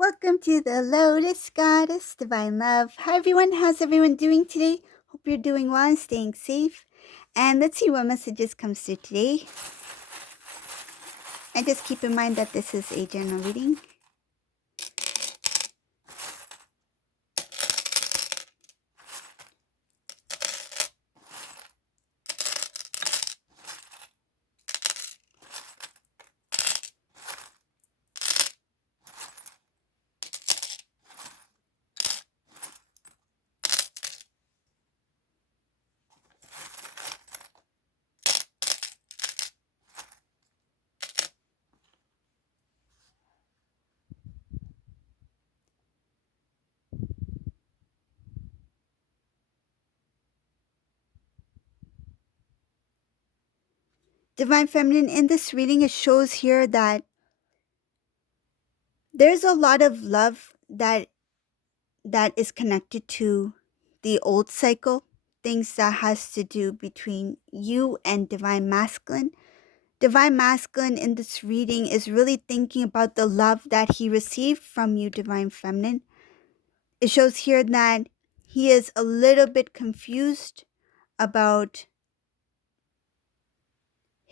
Welcome to the Lotus Goddess Divine Love. Hi everyone, how's everyone doing today? Hope you're doing well and staying safe. And let's see what messages comes through today. And just keep in mind that this is a general reading. Divine Feminine, in this reading it shows here that there's a lot of love that is connected to the old cycle, things that has to do between you and Divine Masculine. Divine Masculine in this reading is really thinking about the love that he received from you, Divine Feminine. It shows here that he is a little bit confused about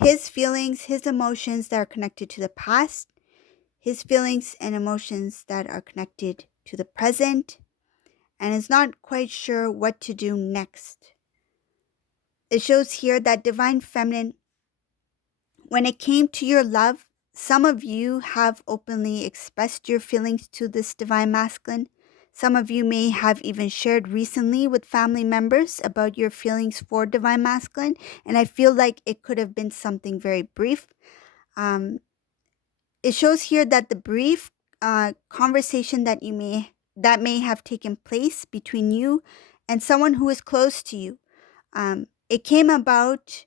his feelings, his emotions that are connected to the past, his feelings and emotions that are connected to the present, and is not quite sure what to do next. It shows here that Divine Feminine, when it came to your love, some of you have openly expressed your feelings to this Divine Masculine. Some of you may have even shared recently with family members about your feelings for Divine Masculine, and I feel like it could have been something very brief. It shows here that the brief conversation that may have taken place between you and someone who is close to you, it came about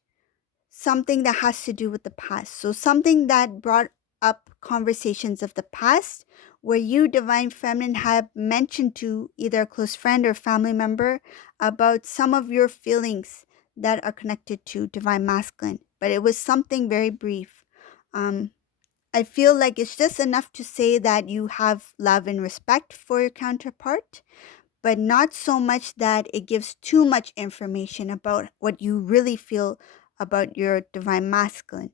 something that has to do with the past. So something that brought up conversations of the past where you, Divine Feminine, have mentioned to either a close friend or family member about some of your feelings that are connected to Divine Masculine. But it was something very brief. I feel like it's just enough to say that you have love and respect for your counterpart, but not so much that it gives too much information about what you really feel about your Divine Masculine.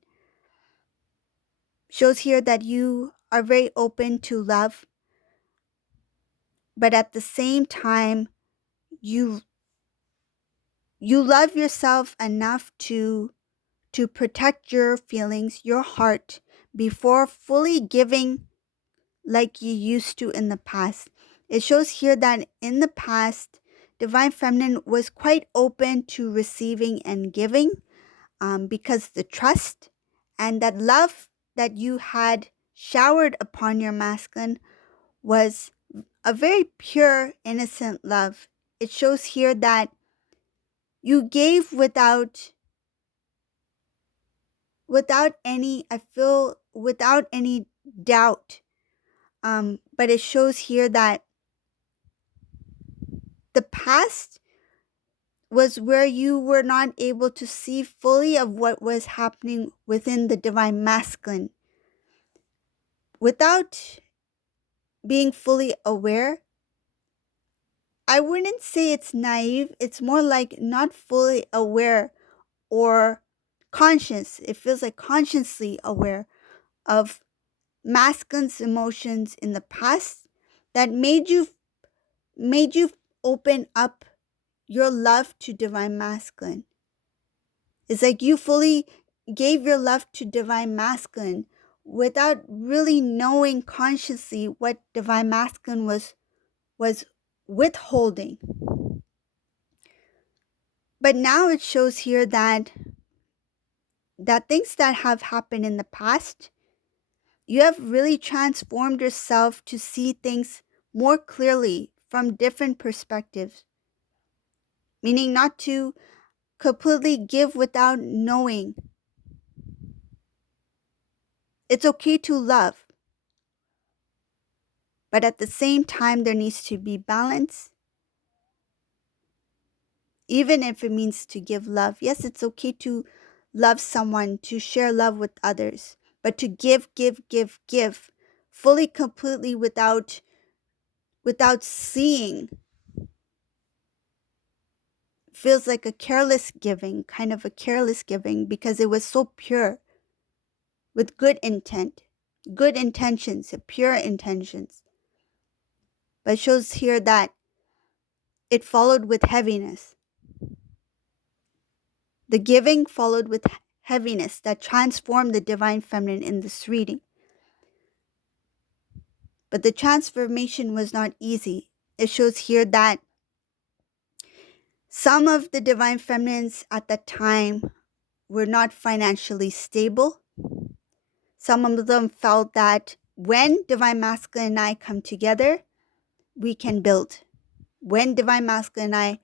Shows here that you are very open to love, but at the same time, you love yourself enough to protect your feelings, your heart, before fully giving like you used to in the past. It shows here that in the past, Divine Feminine was quite open to receiving and giving, because the trust and that love that you had showered upon your masculine was a very pure, innocent love. It shows here that you gave without any doubt. But it shows here that the past was where you were not able to see fully of what was happening within the Divine Masculine. Without being fully aware, I wouldn't say it's naive. It's more like not fully aware or conscious. It feels like consciously aware of masculine's emotions in the past that made you open up your love to Divine Masculine. It's like you fully gave your love to Divine Masculine without really knowing consciously what Divine Masculine was withholding. But now it shows here that things that have happened in the past, you have really transformed yourself to see things more clearly from different perspectives. Meaning not to completely give without knowing. It's okay to love. But at the same time, there needs to be balance. Even if it means to give love. Yes, it's okay to love someone, to share love with others. But to give fully, completely, without seeing. Feels like a careless giving, kind of a careless giving, because it was so pure, with good intent, good intentions, pure intentions. But it shows here that it followed with heaviness. The giving followed with heaviness that transformed the divine feminine in this reading. But the transformation was not easy. It shows here that some of the divine feminines at that time were not financially stable. Some of them felt that when divine masculine and I come together, we can build. When divine masculine and I,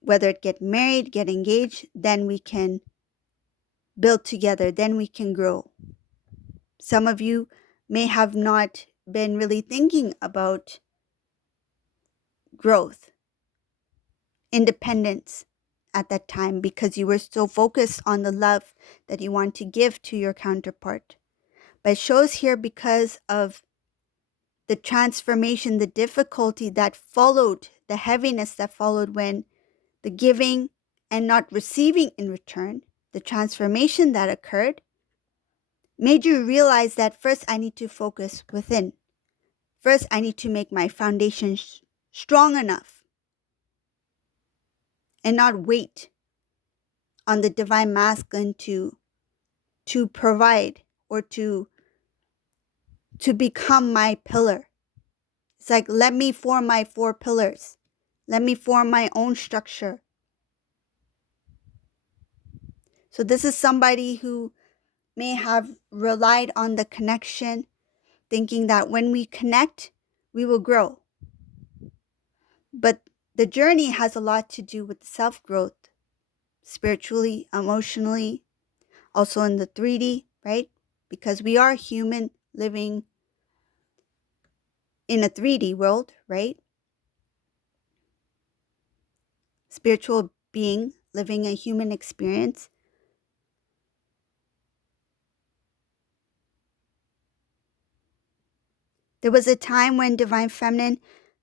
whether it get married, get engaged, then we can build together, then we can grow. Some of you may have not been really thinking about growth, independence at that time, because you were so focused on the love that you want to give to your counterpart. But it shows here, because of the transformation, the difficulty that followed, the heaviness that followed when the giving and not receiving in return, the transformation that occurred, made you realize that first I need to focus within. First, I need to make my foundation strong enough and not wait on the divine masculine to provide or to become my pillar. It's like, let me form my 4 pillars. Let me form my own structure. So this is somebody who may have relied on the connection, thinking that when we connect, we will grow. But the journey has a lot to do with self-growth, spiritually, emotionally, also in the 3D, right? Because we are human living in a 3D world, right? Spiritual being living a human experience. There was a time when divine feminine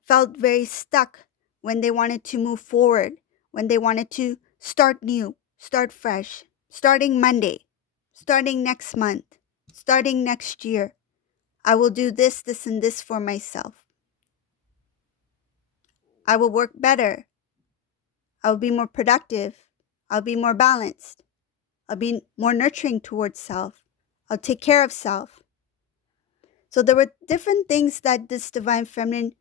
felt very stuck, when they wanted to move forward, when they wanted to start new, start fresh, starting Monday, starting next month, starting next year. I will do this, this, and this for myself. I will work better. I'll be more productive. I'll be more balanced. I'll be more nurturing towards self. I'll take care of self. So there were different things that this divine feminine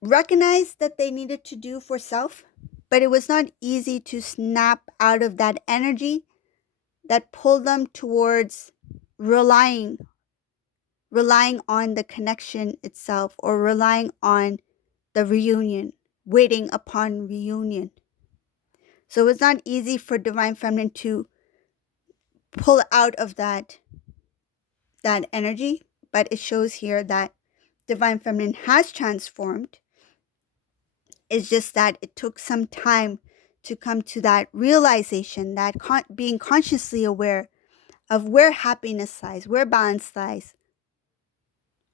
recognized that they needed to do for self, but it was not easy to snap out of that energy that pulled them towards relying on the connection itself, or relying on the reunion, waiting upon reunion. So it's not easy for divine feminine to pull out of that energy, but it shows here that divine feminine has transformed. It's just that it took some time to come to that realization, that being consciously aware of where happiness lies, where balance lies,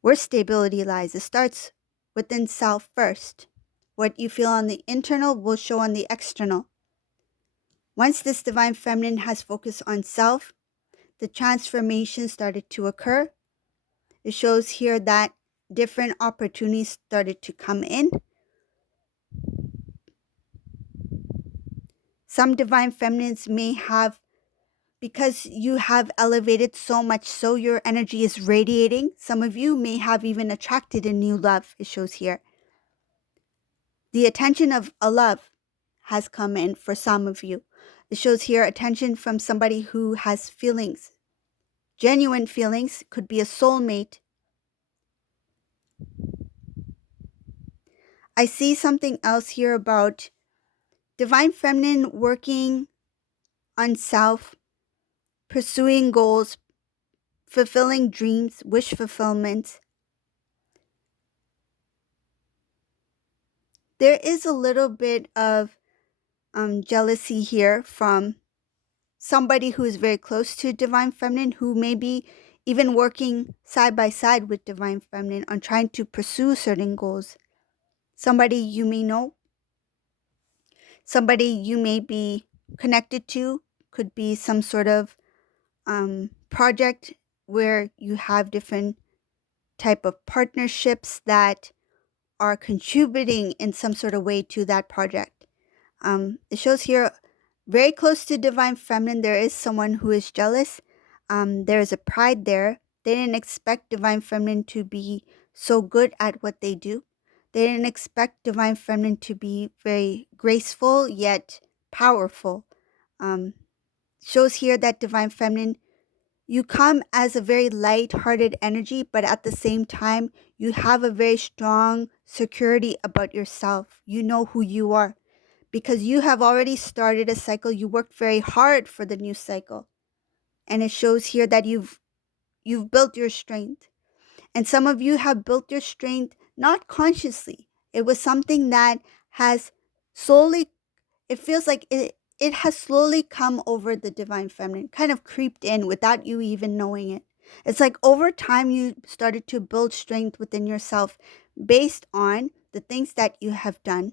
where stability lies. It starts within self first. What you feel on the internal will show on the external. Once this divine feminine has focused on self, the transformation started to occur. It shows here that different opportunities started to come in. Some divine feminines may have, because you have elevated so much, so your energy is radiating, some of you may have even attracted a new love, it shows here. The attention of a love has come in for some of you. It shows here attention from somebody who has feelings, genuine feelings, could be a soulmate. I see something else here about divine feminine working on self, pursuing goals, fulfilling dreams, wish fulfillment. There is a little bit of jealousy here from somebody who is very close to divine feminine, who may be even working side by side with Divine Feminine on trying to pursue certain goals. Somebody you may know, somebody you may be connected to, could be some sort of project where you have different type of partnerships that are contributing in some sort of way to that project. It shows here very close to Divine Feminine, there is someone who is jealous. There is a pride there. They didn't expect Divine Feminine to be so good at what they do. They didn't expect Divine Feminine to be very graceful yet powerful. Um, Shows here that Divine Feminine, you come as a very light-hearted energy, but at the same time, you have a very strong security about yourself. You know who you are because you have already started a cycle. You worked very hard for the new cycle. And it shows here that you've built your strength. And some of you have built your strength not consciously. It was something that has slowly, it feels like it has slowly come over the Divine Feminine, kind of creeped in without you even knowing it. It's like over time you started to build strength within yourself based on the things that you have done,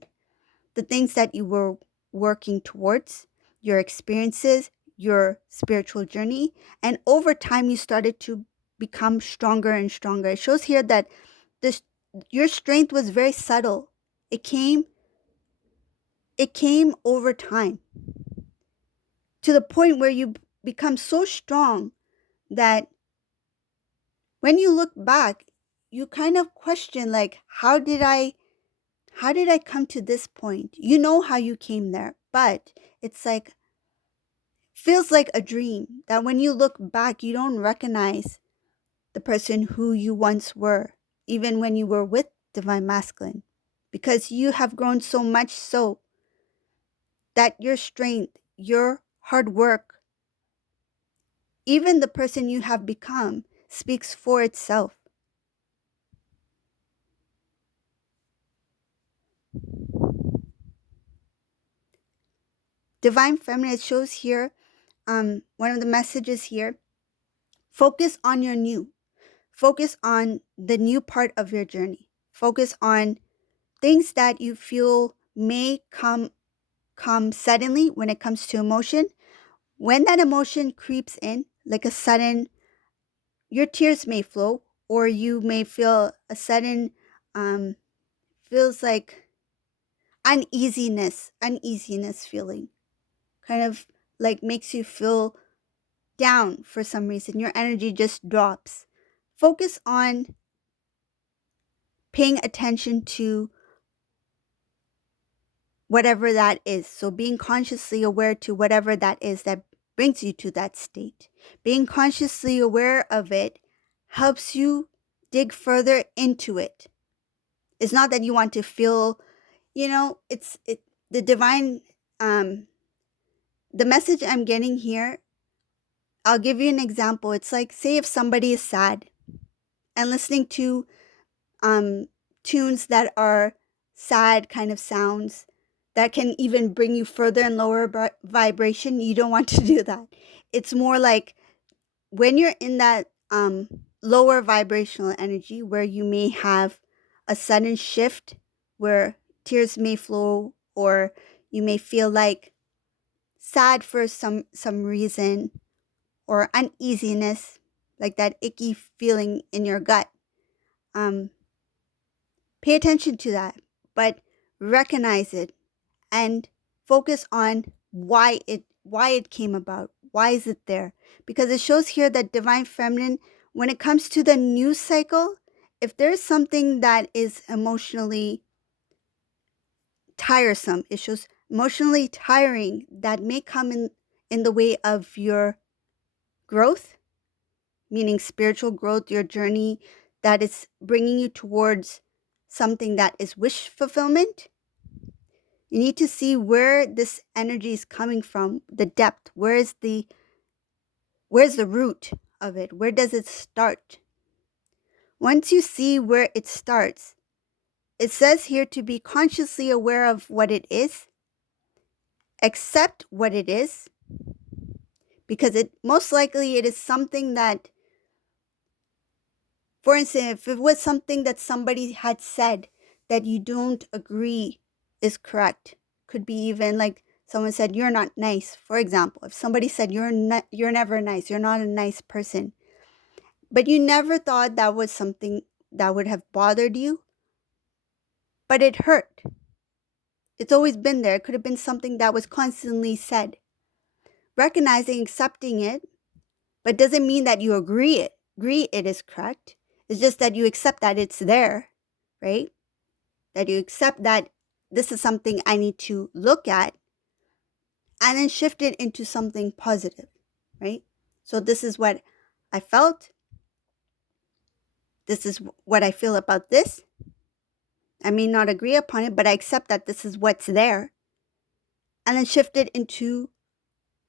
the things that you were working towards, your experiences, your spiritual journey, and over time you started to become stronger and stronger. It shows here that this your strength was very subtle. It came over time to the point where you become so strong that when you look back, you kind of question like how did I come to this point? You know how you came there, but it's like feels like a dream that when you look back, you don't recognize the person who you once were, even when you were with Divine Masculine, because you have grown so much so that your strength, your hard work, even the person you have become speaks for itself. Divine Feminine shows here, one of the messages here, focus on your new. Focus on the new part of your journey. Focus on things that you feel may come suddenly when it comes to emotion. When that emotion creeps in, like a sudden, your tears may flow, or you may feel a sudden, um, feels like uneasiness feeling, kind of like makes you feel down for some reason. Your energy just drops. Focus on paying attention to whatever that is. So being consciously aware to whatever that is that brings you to that state. Being consciously aware of it helps you dig further into it. It's not that you want to feel, the divine the message I'm getting here, I'll give you an example. It's like, say if somebody is sad and listening to um tunes that are sad kind of sounds that can even bring you further and lower vibration, you don't want to do that. It's more like when you're in that lower vibrational energy where you may have a sudden shift where tears may flow, or you may feel like sad for some reason, or uneasiness, like that icky feeling in your gut. um Pay attention to that, but recognize it and focus on why it came about. Why is it there? Because it shows here that Divine Feminine, when it comes to the news cycle, if there's something that is emotionally tiresome, it shows emotionally tiring that may come in the way of your growth, meaning spiritual growth, your journey that is bringing you towards something that is wish fulfillment. You need to see where this energy is coming from, the depth. Where's the root of it? Where does it start? Once you see where it starts, it says here to be consciously aware of what it is, accept what it is, because it most likely it is something that For instance, if it was something that somebody had said that you don't agree is correct, could be even like someone said you're not nice. For example, if somebody said you're never nice, you're not a nice person, but you never thought that was something that would have bothered you, but it hurt. It's always been there. It could have been something that was constantly said. Recognizing, accepting it, but doesn't mean that you agree it is correct. It's just that you accept that it's there, right? That you accept that this is something I need to look at and then shift it into something positive, right? So this is what I felt. This is what I feel about this. I may not agree upon it, but I accept that this is what's there. And then shift it into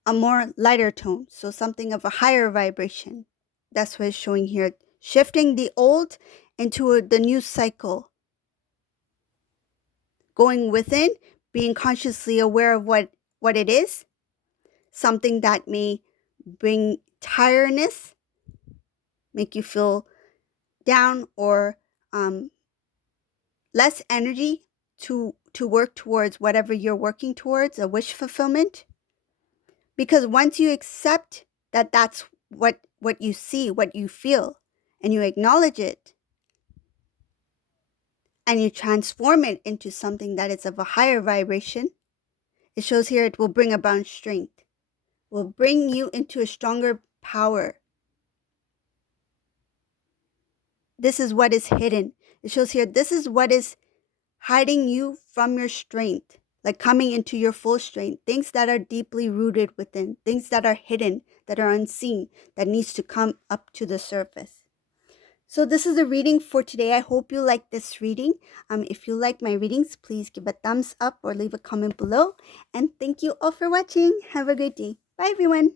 a more lighter tone. So something of a higher vibration. That's what it's showing here. Shifting the old into the new cycle. Going within, being consciously aware of what it is. Something that may bring tiredness, make you feel down or less energy to work towards whatever you're working towards, a wish fulfillment. Because once you accept that that's what you see, what you feel, and you acknowledge it, and you transform it into something that is of a higher vibration, it shows here it will bring about strength, will bring you into a stronger power. This is what is hidden. It shows here this is what is hiding you from your strength, like coming into your full strength, things that are deeply rooted within, things that are hidden, that are unseen, that needs to come up to the surface. So this is the reading for today. I hope you like this reading. If you like my readings, please give a thumbs up or leave a comment below. And thank you all for watching. Have a great day. Bye, everyone.